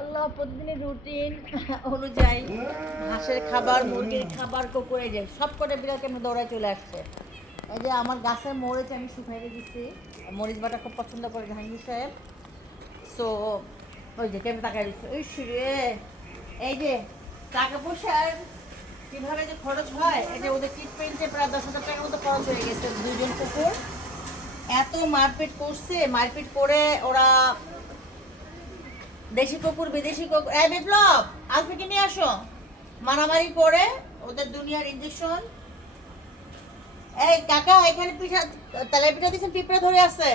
আল্লাহ প্রতিদিনের রুটিন অনুযায়ী হাঁসের খাবার, মুরগির খাবার, কুকুরের যে সব কটা বিড়াল কেমন দৌড়ায় চলে আসছে। এই যে আমার গাছের মরিচ আমি শুকাইতে দিচ্ছি, মরিচ বাটা খুব পছন্দ করে জাহাঙ্গীর সাহেব। সো ওই যে কেমন তাকাই দিচ্ছে, ওই রে এই যে টাকা পয়সার কীভাবে যে খরচ হয়, এটা ওদের ট্রিটমেন্টে প্রায় 10,000 টাকার মতো খরচ হয়ে গেছে। দুজন কুকুর এত মারপিট করছে, মারপিট করে ওরা দেশি কুকুর বিদেশি কুকুর, এই বিপ্লব আলফিকে নিয়ে আসো, মারামারি করে ওদের দুনিয়ার ইঞ্জেকশন। এই কাকা এখানে পিঠা, তালে পিঠা দিয়েছেন, পিঁপড়া ধরে আছে।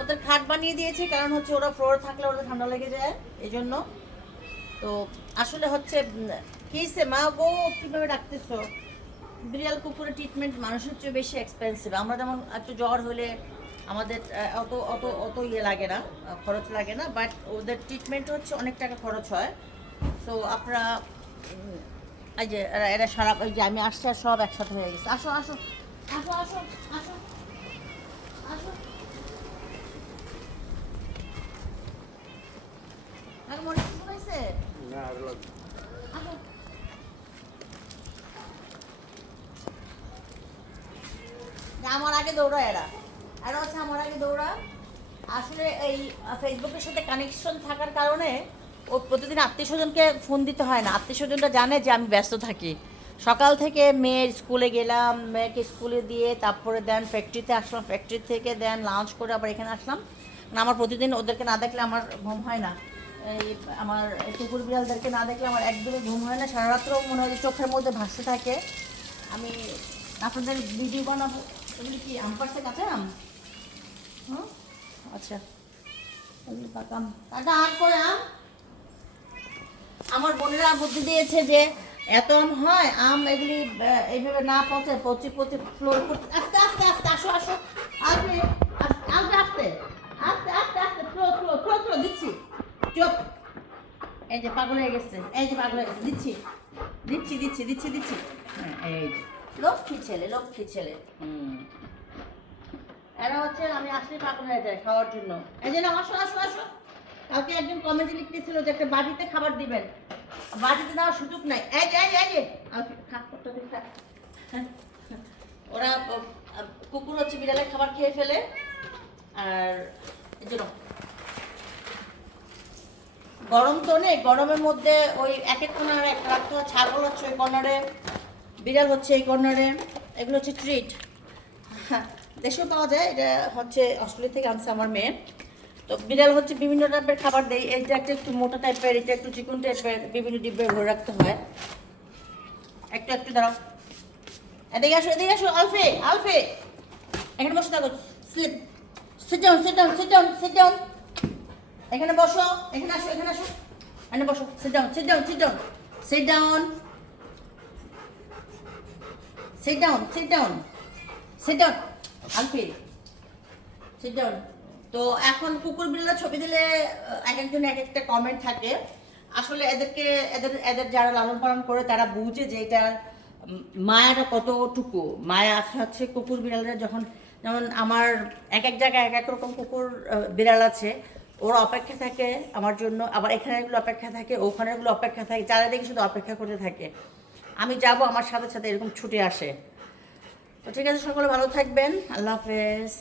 ওদের খাট বানিয়ে দিয়েছে, কারণ হচ্ছে ওরা ফ্লোরে থাকলে ওদের ঠান্ডা লেগে যায় এই জন্য। তো আসলে হচ্ছে কিসে মা গো কীভাবে ডাকতেছো, বিড়াল কুকুরের ট্রিটমেন্ট মানুষের চেয়ে বেশি এক্সপেন্সিভ। আমরা যেমন একটু জ্বর হলে আমাদের অত অত অত ইয়ে লাগে না, খরচ লাগে না, বাট ওদের ট্রিটমেন্ট হচ্ছে অনেক টাকা খরচ হয়। সো আপনারা এই যে এরা সারা, এই যে আমি আসছি আর সব একসাথে হয়ে গেছে। আসো আসো আসো আসো আসো আসো, আগে মনে শুরু হয়েছে। আসো, আমার আগে দৌড়া এরা, এরা হচ্ছে আমার আগে দৌড়া। আসলে এই ফেসবুকের সাথে কানেকশন থাকার কারণে ও প্রতিদিন আত্মীয় স্বজনকে ফোন দিতে হয় না। আত্মীয় স্বজনরা জানে যে আমি ব্যস্ত থাকি। সকাল থেকে মেয়ের স্কুলে গেলাম, মেয়েকে স্কুলে দিয়ে তারপরে দেন ফ্যাক্টরিতে আসলাম, ফ্যাক্টরি থেকে দেন লাঞ্চ করে আবার এখানে আসলাম। আমার প্রতিদিন ওদেরকে না দেখলে আমার ঘুম হয় না। এই আমার কুকুর বিড়ালদেরকে না দেখলে আমার একদমই ঘুম হয় না। সারা রাত্রেও মনে হয় যে চোখের মধ্যে ভাসতে থাকে। আমি আপনাদের ভিডিও বানাবো। এগুলি কি আম পাড়ছে, কাঁচা আম? হুম, আচ্ছা, কাকা আম করে আম। আমার বোনেরা বুদ্ধি দিয়েছে যে এত আম হয়, আম এগুলি এইভাবে না পচে পচি পচি ফ্লোর করতে। আস্তে আস্তে আস্তে, আসো আসো, আসবে আসবে, আস্তে আস্তে আস্তে আস্তে, ফ্লো ফ্লো ফ্লো ফ্লো দিচ্ছি। চুপ, এই যে পাগল হয়ে গেছে, এই যে পাগল হয়ে গেছে, দিচ্ছি দিচ্ছি দিচ্ছি দিচ্ছি দিচ্ছি। হ্যাঁ, এই লক্ষ্মী ছেলে, লক্ষ্মী ছেলে। এরা হচ্ছে আমি আসলে পাগল হয়ে যায় খাওয়ার জন্য। এই জন্য আসো আসো আসো। কালকে একজন কমেন্টে লিখতেছিল যে একটা বাটিতে খাবার দিবেন, বাটিতে দেওয়ার সুযোগ নাই। এই যে এই যে এই যে ওরা কুকুর হচ্ছে বিড়ালের খাবার খেয়ে ফেলে। আর এই জন্য গরম তো নেই, গরমের মধ্যে ওই এক এক কর্নারে একটা রাখতে হয়। ছাগল হচ্ছে ওই কর্নারে, বিড়াল হচ্ছে এই কর্নারে। এগুলো হচ্ছে ট্রিট। হ্যাঁ, দেশেও পাওয়া যায়, এটা হচ্ছে অস্ট্রেলিয়া থেকে আনছে আমার মেয়ে। তো বিড়াল হচ্ছে বিভিন্ন টাইপের খাবার দেয়। এইটা একটা একটু মোটা টাইপের, এটা একটু চিকন টাইপের, বিভিন্ন ডিব্বে ভরে রাখতে হয়। একটু একটু দাঁড়াও, এদিকে আসো এদিকে আসো, আলফে আলফে এখানে বসে থাকো। Sleep, sit down sit down sit down sit down, এখানে বসো, এখানে আসো এখানে আসো, এখানে বসো, sit down sit down sit down sit down sit down sit down sit down, Alfie sit down. তো এখন কুকুর বিড়ালের ছবি দিলে এক একজন এক একটা কমেন্ট থাকে। আসলে এদেরকে এদের এদের যারা লালন পালন করে তারা বুঝে যে এটা মায়াটা কতটুকু। মায়া আছে হচ্ছে কুকুর বিড়ালের, যখন যেমন আমার এক এক জায়গায় এক এক রকম কুকুর বিড়াল আছে, ওরা অপেক্ষা থাকে আমার জন্য, আবার এখানেগুলো অপেক্ষা থাকে, ওখানেগুলো অপেক্ষা থাকে, চারিদিকে শুধু অপেক্ষা করতে থাকে। আমি যাব, আমার সাথে সাথে এরকম ছুটে আসে। তো ঠিক আছে, সকলে ভালো থাকবেন, আল্লাহ হাফেজ।